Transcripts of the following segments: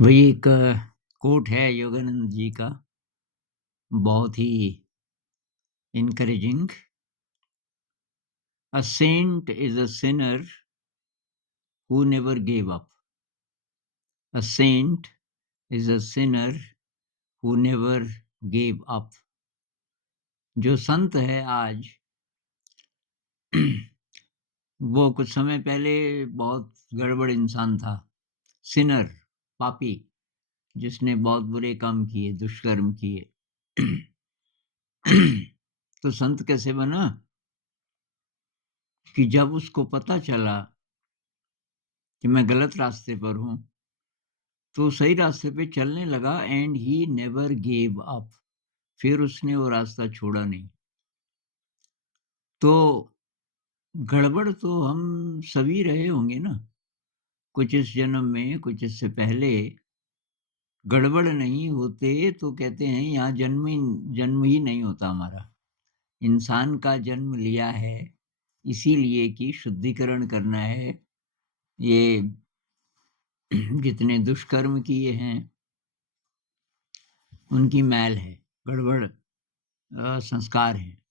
वही एक कोट है योगानंद जी का, बहुत ही encouraging. A saint is a sinner who never gave up. A saint is a sinner who never gave up. जो संत है आज वो कुछ समय पहले बहुत गड़बड़ इंसान था। सिनर, पापी, जिसने बहुत बुरे काम किए, दुष्कर्म किए। तो संत कैसे बना? कि जब उसको पता चला कि मैं गलत रास्ते पर हूँ, तो सही रास्ते पे चलने लगा and he never gave up. फिर उसने वो रास्ता छोड़ा नहीं। तो गड़बड़ तो हम सभी रहे होंगे ना, कुछ इस जन्म में, कुछ इससे पहले। गड़बड़ नहीं होते तो कहते हैं यहाँ जन्म ही नहीं होता हमारा। इंसान का जन्म लिया है इसीलिए कि शुद्धिकरण करना है। ये जितने दुष्कर्म किए हैं उनकी मैल है, गड़बड़ संस्कार हैं,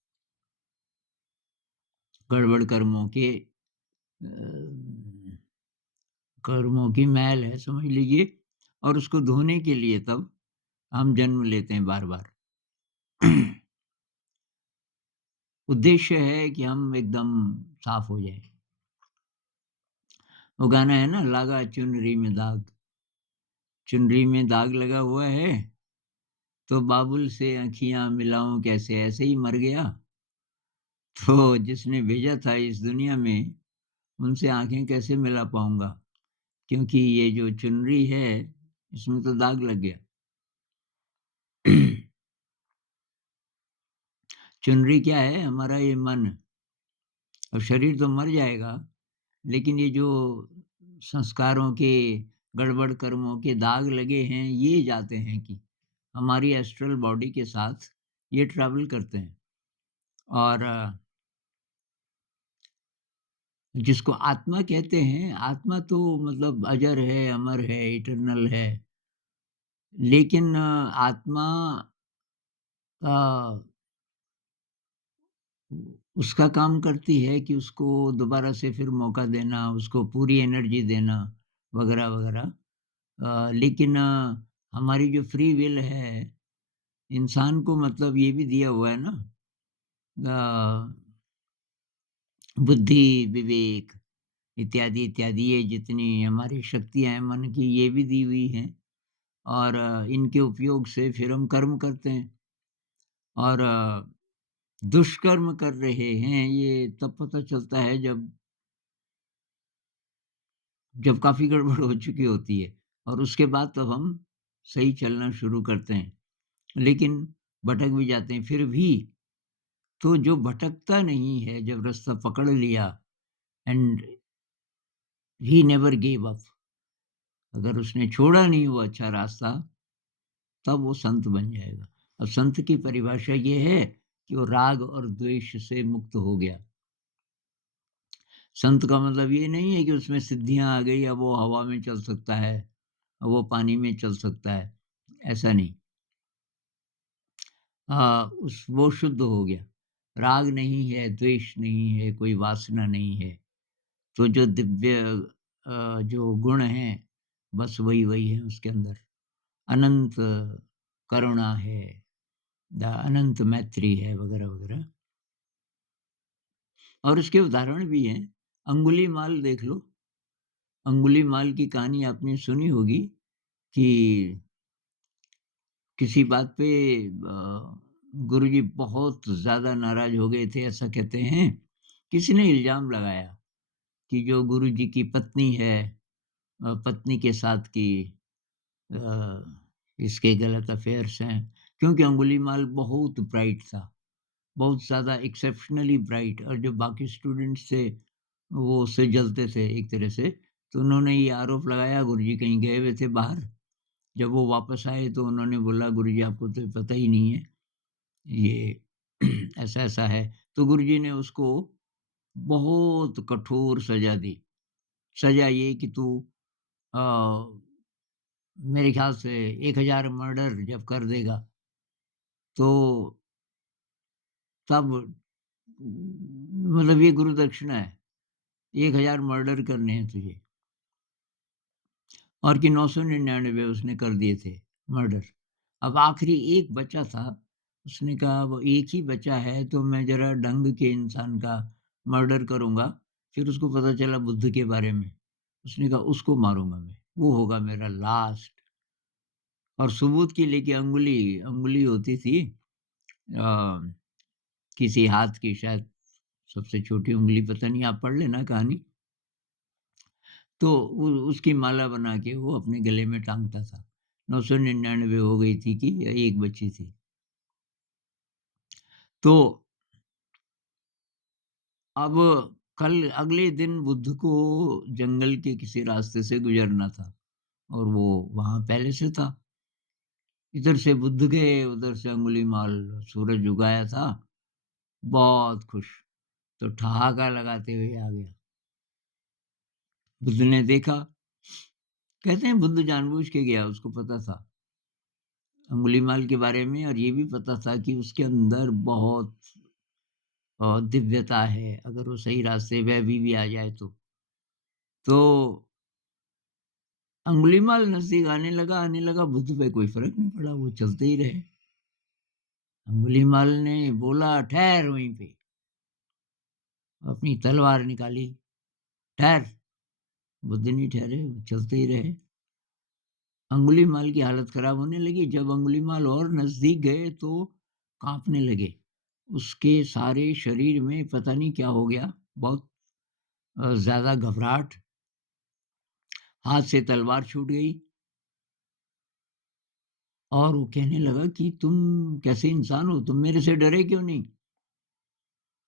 गड़बड़ कर्मों की मैल है, समझ लीजिए। और उसको धोने के लिए तब हम जन्म लेते हैं बार-बार। उद्देश्य है कि हम एकदम साफ हो जाएँ। वो गाना है ना, लागा चुनरी में दाग, चुनरी में दाग लगा हुआ है, तो बाबुल से आँखियाँ मिलाऊँ कैसे, ऐसे ही मर गया। तो जिसने भेजा था इस दुनिया में, उनसे आँखें कैसे मिला पाऊँगा? क्योंकि ये जो चुनरी है, इसमें तो दाग लग गया। चुनरी क्या है? हमारा ये मन। और शरीर तो मर जाएगा, लेकिन ये जो संस्कारों के, गड़बड़ कर्मों के दाग लगे हैं, ये जाते हैं कि हमारी एस्ट्रल बॉडी के साथ ये ट्रैवल करते हैं। और जिसको आत्मा कहते हैं, आत्मा तो मतलब अजर है, अमर है, इटर्नल है। लेकिन आत्मा का उसका काम करती है कि उसको दोबारा से फिर मौका देना, उसको पूरी एनर्जी देना, वगैरह-वगैरह। लेकिन हमारी जो फ्री विल है, इंसान को मतलब ये भी दिया हुआ है ना, अ, बुद्धि, विवेक इत्यादि ये जितनी हमारी शक्तियाँ हैं मन की, ये भी दी हुई हैं। और इनके उपयोग से फिर हम कर्म करते हैं। और दुष्कर्म कर रहे हैं, ये तब पता चलता है जब काफ़ी गड़बड़ हो चुकी होती है, और उसके बाद तब हम सही चलना शुरू करते हैं। लेकिन भटक भी जाते हैं फिर भी। तो जो भटकता नहीं है, जब रास्ता पकड़ लिया and he never give up, अगर उसने छोड़ा नहीं वो अच्छा रास्ता, तब वो संत बन जाएगा। अब संत की परिभाषा ये है कि वो राग और द्वेष से मुक्त हो गया। संत का मतलब ये नहीं है कि उसमें सिद्धियाँ आ गई, अब वो हवा में चल सकता है, अब वो पानी में चल सकता है, ऐसा नहीं। वो शुद्ध हो गया। राग नहीं है, द्वेष नहीं है, कोई वासना नहीं है। तो जो दिव्य जो गुण हैं, बस वही-वही है उसके अंदर। अनंत करुणा है, अनंत मैत्री है, वगैरह-वगैरह। और उसके उदाहरण भी हैं। अंगुलीमाल देख लो। अंगुलीमाल की कहानी आपने सुनी होगी कि किसी बात पे गुरुजी बहुत ज़्यादा नाराज़ हो गए थे, ऐसा कहते हैं। किसी ने इल्ज़ाम लगाया कि जो गुरुजी की पत्नी है, पत्नी के साथ की अ, इसके गलत अफ़ेयर्स हैं। क्योंकि अंगुलीमाल बहुत ब्राइट था, बहुत ज़्यादा एक्सेप्शनली ब्राइट, और जो बाकी स्टूडेंट्स थे, वो उससे जलते थे एक तरह से। तो उन्होंने ये आरोप लगाया, गुरुजी कहीं गए हुए थे बाहर। जब वो वापस आए तो उन्होंने बोला, गुरुजी आपको तो पता ही नहीं है, ये ऐसा-ऐसा है। तो गुरुजी ने उसको बहुत कठोर सज़ा दी। सज़ा ये कि तू अ, मेरे ख़्याल से 1000 मर्डर जब कर देगा, तो तब मतलब ये गुरु दक्षिणा है, 1000 मर्डर करने हैं तुझे और कि 999 उसने कर दिए थे मर्डर। अब आखिरी एक बचा था, उसने कहा वो एक ही बचा है तो मैं ज़रा ढंग के इंसान का मर्डर करूँगा। फिर उसको पता चला बुद्ध के बारे में, उसने कहा उसको मारूँगा मैं, वो होगा मेरा लास्ट। और सबूत के लिए कि अंगुली अंगुली होती थी अ, किसी हाथ की शायद सबसे छोटी उँगली पता नहीं आप पढ़ लेना कहानी। तो उ उसकी माला बना के वो अपने गले में टाँगता था। 999 हो गई थी कि या 1 बची थी। तो अब कल अगले दिन बुद्ध को जंगल के किसी रास्ते से गुज़रना था और वो वहाँ पहले से था। इधर से बुद्ध गए, उधर से अंगुलीमाल सूरज उगाया था, बहुत खुश। तो ठहाका लगाते हुए आ गया। बुद्ध ने देखा, कहते हैं बुद्ध जानबूझ के गया, उसको पता था अंगुलीमाल के बारे में और ये भी पता था कि उसके अंदर बहुत दिव्यता है, अगर वो सही रास्ते पे अभी भी आ जाए तो। तो अंगुलीमाल नज़दीक आने लगा, बुद्ध पे कोई फ़र्क नहीं पड़ा, वो चलते ही रहे। अंगुलीमाल ने बोला, "ठहर वहीं पे।" अपनी तलवार निकाली, "ठहर।" बुद्ध नहीं ठहरे, वो चलते ही रहे। अंगुलीमाल की हालत खराब होने लगी, जब अंगुलीमाल और नज़दीक गए तो काँपने लगे। उसके सारे शरीर में पता नहीं क्या हो गया, बहुत ज़्यादा घबराहट, हाथ से तलवार छूट गई और वो कहने लगा कि तुम कैसे इंसान हो? तुम मेरे से डरे क्यों नहीं?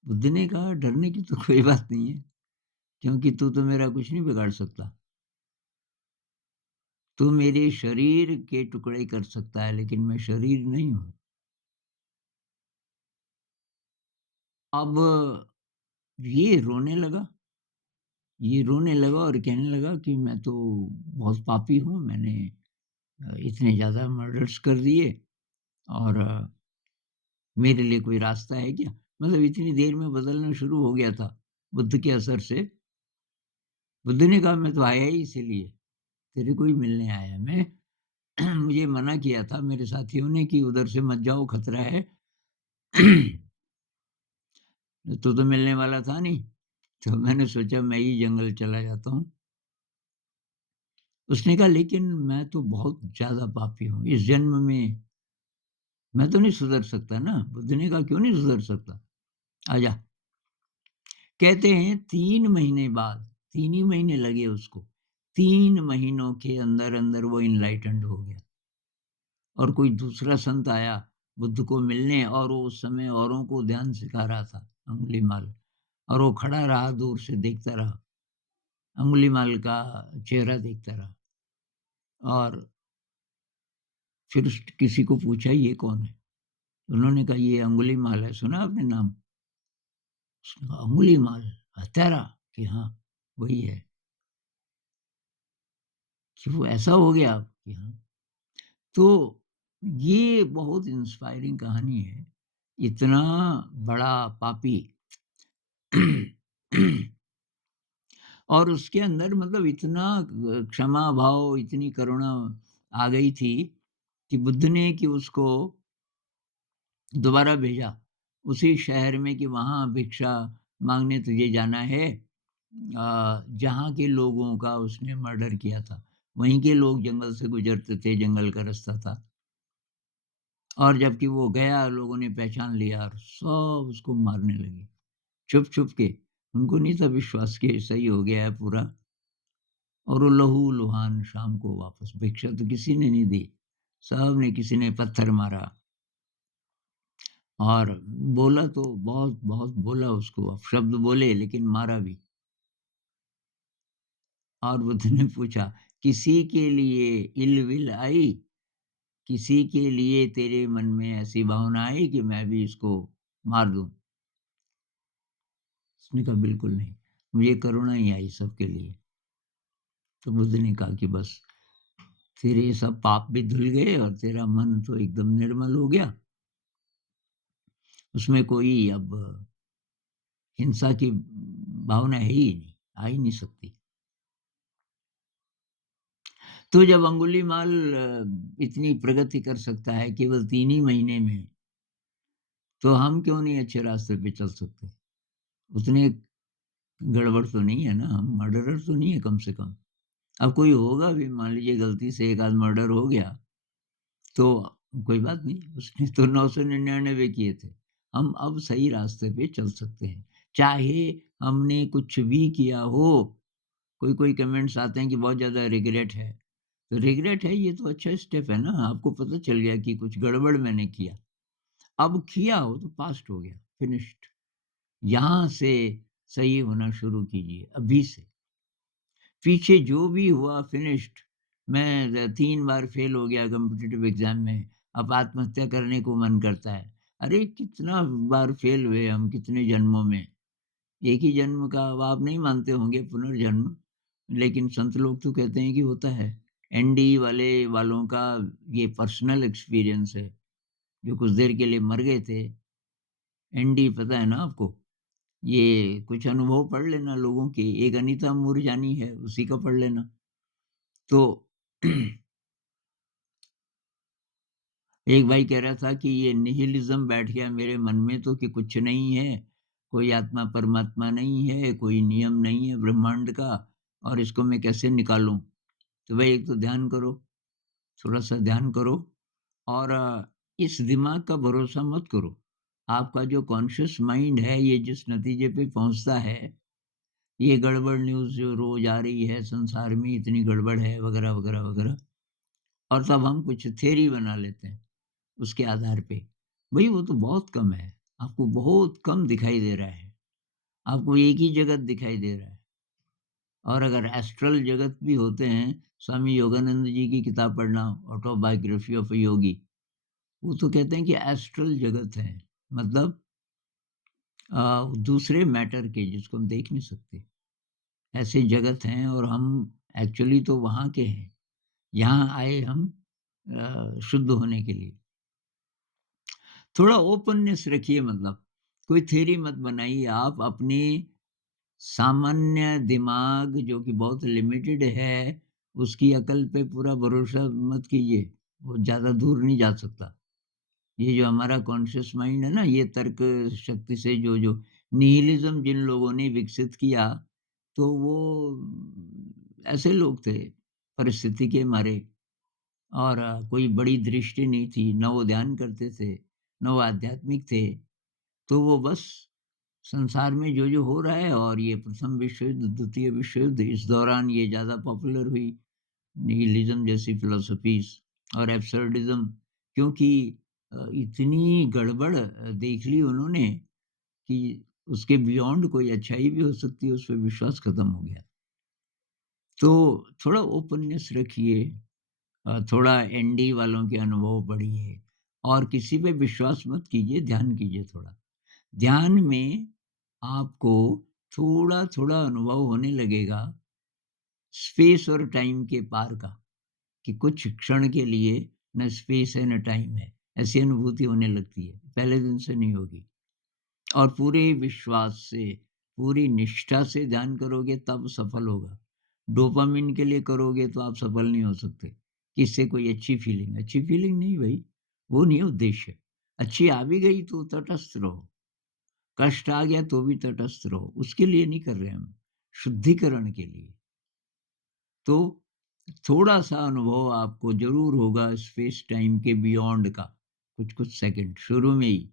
बुद्ध ने कहा, डरने की तो कोई बात नहीं है, क्योंकि तू तो मेरा कुछ नहीं बिगाड़ सकता। तू मेरे शरीर के टुकड़े कर सकता है, लेकिन मैं शरीर नहीं हूँ। अब ये रोने लगा और कहने लगा कि मैं तो बहुत पापी हूँ, मैंने इतने ज़्यादा मर्डर्स कर दिए और मेरे लिए कोई रास्ता है क्या? मतलब इतनी देर में बदलना शुरू हो गया था, बुद्ध के असर से। बुद्ध ने कहा मैं तो आया ही इसीलिए, तेरे को ही मिलने आया मैं। मुझे मना किया था मेरे साथियों ने कि उधर से मत जाओ खतरा है। तू तो मिलने वाला था नहीं, तो मैंने सोचा मैं ही जंगल चला जाता हूँ। उसने कहा लेकिन मैं तो बहुत ज़्यादा पापी हूँ, इस जन्म में मैं तो नहीं सुधर सकता ना। बुद्ध ने कहा क्यों नहीं सुधर सकता? आजा। कहते हैं 3 महीने बाद, 3 ही महीने लगे उसको। 3 महीनों के अंदर-अंदर वो एनलाइटेंड हो गया और कोई दूसरा संत आया बुद्ध को मिलने और वो उस समय औरों को ध्यान सिखा रहा था, अंगुलीमाल और वो खड़ा रहा दूर से देखता रहा, अंगुलीमाल का चेहरा देखता रहा और फिर उस किसी को पूछा ये कौन है? उन्होंने कहा ये अंगुलीमाल है, सुना आपने नाम? उसने कहा अंगुलीमाल हत्यारा? कि हाँ, वही है। कि वो ऐसा हो गया? कि हाँ। तो ये बहुत इंस्पायरिंग कहानी है। इतना बड़ा पापी और उसके अंदर मतलब इतना क्षमा भाव, इतनी करुणा आ गई थी कि बुद्ध ने कि उसको दोबारा भेजा, उसी शहर में कि वहाँ भिक्षा माँगने तुझे जाना है जहाँ के लोगों का उसने मर्डर किया था। वहीं के लोग जंगल से गुज़रते थे, जंगल का रास्ता था। और जबकि वो गया, लोगों ने पहचान लिया और सब उसको मारने लगे, छुप-छुप के। उनको नहीं था विश्वास कि सही हो गया है पूरा और वो लहू-लुहान शाम को वापस भिक्षा तो किसी ने नहीं दी। सब ने किसी ने पत्थर मारा और बोला तो बहुत-बहुत बोला उसको, अपशब्द बोले लेकिन मारा भी। और बुद्ध ने पूछा, "किसी के लिए इल-विल आई? किसी के लिए तेरे मन में ऐसी भावना आई कि मैं भी इसको मार दूँ?" उसने कहा, "बिल्कुल नहीं, मुझे करुणा ही आई सबके लिए।" तो बुद्ध ने कहा कि बस तेरे सब पाप भी धुल गए और तेरा मन तो एकदम निर्मल हो गया। उसमें कोई अब हिंसा की भावना है ही नहीं, आ ही नहीं सकती। तो जब अंगुलीमाल इतनी प्रगति कर सकता है केवल 3 ही महीने में, तो हम क्यों नहीं अच्छे रास्ते पे चल सकते? उतने गड़बड़ तो नहीं है ना, हम मर्डरर तो नहीं है कम से कम। अब कोई होगा भी, मान लीजिए गलती से एक आध मर्डर हो गया, तो कोई बात नहीं, उसने तो 999 किए थे। हम अब सही रास्ते पे चल सकते हैं। चाहे हमने कुछ भी किया हो, कोई-कोई कमेंट्स आते हैं कि बहुत ज़्यादा रिग्रेट है। तो रिग्रेट है ये तो अच्छा स्टेप है ना, आपको पता चल गया कि कुछ गड़बड़ मैंने किया। अब किया हो तो पास्ट हो गया, फिनिश्ड। यहाँ से सही होना शुरू कीजिए, अभी से। पीछे जो भी हुआ फिनिश्ड। मैं 3 बार फेल हो गया कॉम्पिटिटिव एग्ज़ाम में, अब आत्महत्या करने को मन करता है। अरे! कितना बार फेल हुए हम, कितने जन्मों में। एक ही जन्म का अब आप नहीं मानते होंगे पुनर्जन्म, लेकिन संत लोग तो कहते हैं कि होता है। एनडी वालों का ये पर्सनल एक्सपीरियंस है, जो कुछ देर के लिए मर गए थे। एनडी पता है ना आपको? ये कुछ अनुभव पढ़ लेना लोगों के, एक अनीता मूरजानी है, उसी का पढ़ लेना। तो एक भाई कह रहा था कि ये निहिलिज़्म बैठ गया मेरे मन में तो कि कुछ नहीं है, कोई आत्मा परमात्मा नहीं है, कोई नियम नहीं है ब्रह्मांड का और इसको मैं कैसे निकालूँ? तो भाई एक तो ध्यान करो, थोड़ा-सा ध्यान करो और इस दिमाग का भरोसा मत करो। आपका जो कॉन्शियस माइंड है, ये जिस नतीजे पे पहुँचता है, ये गड़बड़ न्यूज़ जो रोज़ आ रही है, संसार में इतनी गड़बड़ है वगैरह, वगैरह, वगैरह और तब हम कुछ थ्योरी बना लेते हैं। उसके आधार पे। भई वो तो बहुत कम है, आपको बहुत कम दिखाई दे रहा है, आपको एक ही जगत दिखाई दे रहा है। और अगर एस्ट्रल जगत भी होते हैं, स्वामी योगानंद जी की किताब पढ़ना ऑटोबायोग्राफी ऑफ अ योगी, वो तो कहते हैं कि एस्ट्रल जगत है, मतलब दूसरे मैटर के जिसको हम देख नहीं सकते, ऐसे जगत हैं और हम एक्चुअली तो वहाँ के हैं, यहाँ आए हम शुद्ध होने के लिए। थोड़ा ओपननेस रखिए मतलब, कोई थ्योरी मत बनाइए आप अपनी सामान्य दिमाग जो कि बहुत लिमिटेड है, उसकी अकल पे पूरा भरोसा मत कीजिए, वो ज़्यादा दूर नहीं जा सकता। ये जो हमारा कॉन्शियस माइंड है ना, ये तर्क शक्ति से जो निहिलिज़्म जिन लोगों ने विकसित किया, तो वो ऐसे लोग थे, परिस्थिति के मारे और कोई बड़ी दृष्टि नहीं थी, ना वो ध्यान करते थे, ना वो आध्यात्मिक थे। तो वो बस संसार में जो हो रहा है और ये प्रथम विश्व युद्ध, द्वितीय विश्व युद्ध इस दौरान ये ज़्यादा पॉपुलर हुई, निहिलिज़्म जैसी फिलॉसफीज़ और एब्सर्डिज़्म क्योंकि इतनी गड़बड़ देख ली उन्होंने कि उसके बियॉन्ड कोई अच्छाई भी हो सकती है, उस पे विश्वास खत्म हो गया। तो थोड़ा ओपननेस रखिए थोड़ा एनडी वालों के अनुभव पढ़िए और किसी पे विश्वास मत कीजिए, ध्यान कीजिए थोड़ा। ध्यान में आपको थोड़ा-थोड़ा अनुभव होने लगेगा स्पेस और टाइम के पार का, कि कुछ क्षण के लिए न स्पेस है न टाइम है। ऐसी अनुभूति होने लगती है, पहले दिन से नहीं होगी। और पूरे विश्वास से, पूरी निष्ठा से ध्यान करोगे तब सफल होगा। डोपामाइन के लिए करोगे तो आप सफल नहीं हो सकते। कि इससे कोई अच्छी फीलिंग नहीं भई, वो नहीं है उद्देश्य। अच्छी आ भी गई तो तटस्थ रहो। कष्ट आ गया तो भी तटस्थ रहो, उसके लिए नहीं कर रहे हम, शुद्धिकरण के लिए। तो थोड़ा-सा अनुभव आपको ज़रूर होगा स्पेस टाइम के बियॉन्ड का, कुछ-कुछ सेकंड शुरू में ही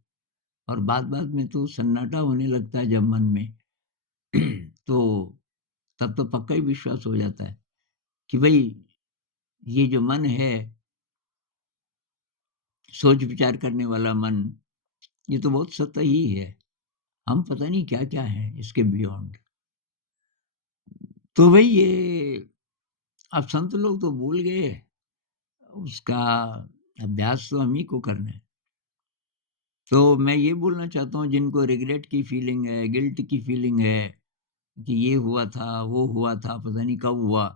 और बाद-बाद में तो सन्नाटा होने लगता है जब मन में, तो तब तो पक्का ही विश्वास हो जाता है कि भई ये जो मन है, सोच-विचार करने वाला मन, ये तो बहुत सतही है। हम पता नहीं क्या-क्या हैं इसके बियॉन्ड। तो भई ये अब संत लोग तो भूल गए, उसका अभ्यास तो हम ही को करना है। तो मैं ये बोलना चाहता हूँ जिनको रिग्रेट की फीलिंग है, गिल्ट की फीलिंग है कि ये हुआ था, वो हुआ था, पता नहीं कब हुआ।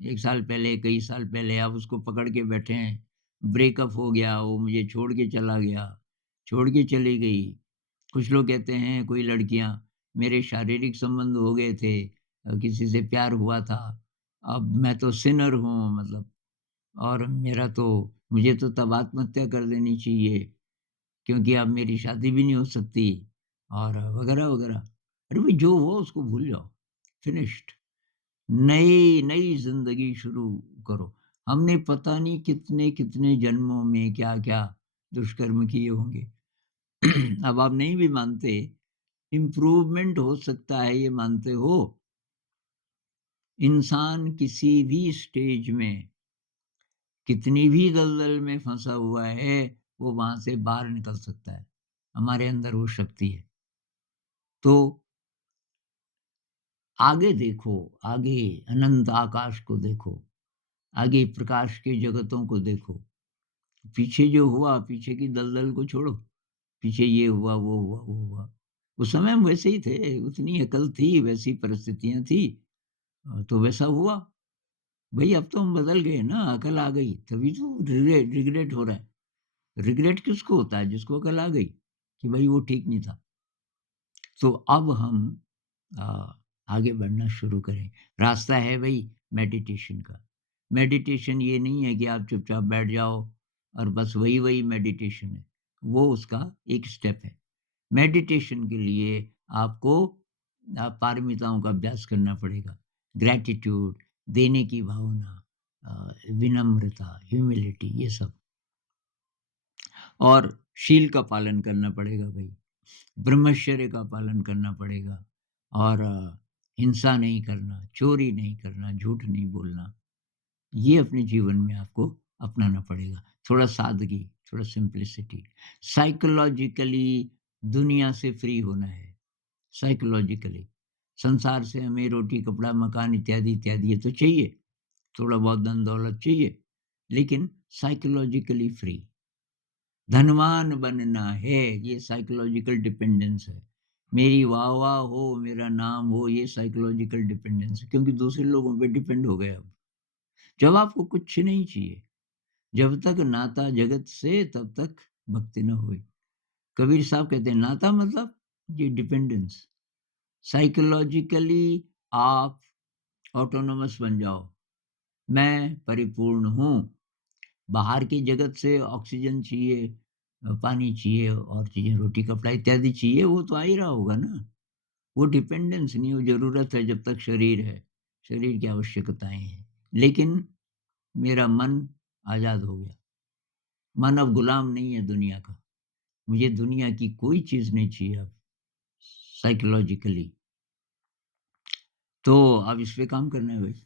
1 साल पहले, कई साल पहले आप उसको पकड़ के बैठे हैं। ब्रेकअप हो गया, वो मुझे छोड़ के चला गया, छोड़ के चली गई। कुछ लोग कहते हैं कोई लड़कियाँ मेरे शारीरिक संबंध हो गए थे, किसी से प्यार हुआ था, अब मैं तो सिनर हूँ मतलब और मेरा तो मुझे तो तब आत्महत्या कर लेनी चाहिए क्योंकि अब मेरी शादी भी नहीं हो सकती और वगैरह-वगैरह। अरे भई जो हुआ उसको भूल जाओ, फिनिश्ड। नई नई ज़िंदगी शुरू करो। हमने पता नहीं कितने-कितने जन्मों में क्या-क्या दुष्कर्म किए होंगे। अब आप नहीं भी मानते, इम्प्रूवमेंट हो सकता है ये मानते हो? इंसान किसी भी स्टेज में, कितनी भी दलदल में फँसा हुआ है, वो वहाँ से बाहर निकल सकता है। हमारे अंदर वो शक्ति है। तो आगे देखो, आगे अनंत आकाश को देखो, आगे प्रकाश के जगतों को देखो। पीछे जो हुआ, पीछे की दलदल को छोड़ो। पीछे ये हुआ, वो हुआ, वो हुआ। उस समय हम वैसे ही थे, उतनी अकल थी, वैसी परिस्थितियाँ थी तो वैसा हुआ। भई अब तो हम बदल गए ना, अकल आ गई, तभी तो रिग्रेट हो रहा है। रिग्रेट किसको होता है? जिसको अकल आ गई, कि भई वो ठीक नहीं था। तो अब हम अ, आगे बढ़ना शुरू करें। रास्ता है भई मेडिटेशन का। मेडिटेशन ये नहीं है कि आप चुपचाप बैठ जाओ और बस वही-वही मेडिटेशन है। वो उसका एक स्टेप है। मेडिटेशन के लिए आपको पारमिताओं का अभ्यास करना पड़ेगा। ग्रैटिट्यूड, देने की भावना, विनम्रता, ह्यूमिलिटी ये सब और शील का पालन करना पड़ेगा भई। ब्रह्मचर्य का पालन करना पड़ेगा और हिंसा नहीं करना, चोरी नहीं करना, झूठ नहीं बोलना। ये अपने जीवन में आपको अपनाना पड़ेगा। थोड़ा सादगी, थोड़ा सिम्प्लिसिटी। साइकोलॉजिकली दुनिया से फ्री होना है, साइकोलॉजिकली। संसार से हमें रोटी, कपड़ा, मकान इत्यादि ये तो चाहिए, थोड़ा बहुत धन-दौलत चाहिए, लेकिन साइकोलॉजिकली फ्री। धनवान बनना है, ये साइकोलॉजिकल डिपेंडेंस है। मेरी वाह-वाह हो, मेरा नाम हो, ये साइकोलॉजिकल डिपेंडेंस है, क्योंकि दूसरे लोगों पे डिपेंड हो गए अब। जब आपको कुछ नहीं चाहिए, जब तक नाता जगत से तब तक भक्ति न होए। कबीर साहब कहते हैं नाता मतलब ये डिपेंडेंस। साइकोलॉजिकली आप ऑटोनॉमस बन जाओ। मैं परिपूर्ण हूँ। बाहर की जगत से ऑक्सीजन चाहिए, पानी चाहिए और चीज़ें रोटी, कपड़ा इत्यादि चाहिए, वो तो आ ही रहा होगा ना। वो डिपेंडेंस नहीं, वो ज़रूरत है जब तक शरीर है, शरीर की आवश्यकताएँ हैं। लेकिन मेरा मन आज़ाद हो गया। मन अब गुलाम नहीं है दुनिया का। मुझे दुनिया की कोई चीज़ नहीं चाहिए अब, साइकोलॉजिकली। तो अब इस पे काम करना है भाई।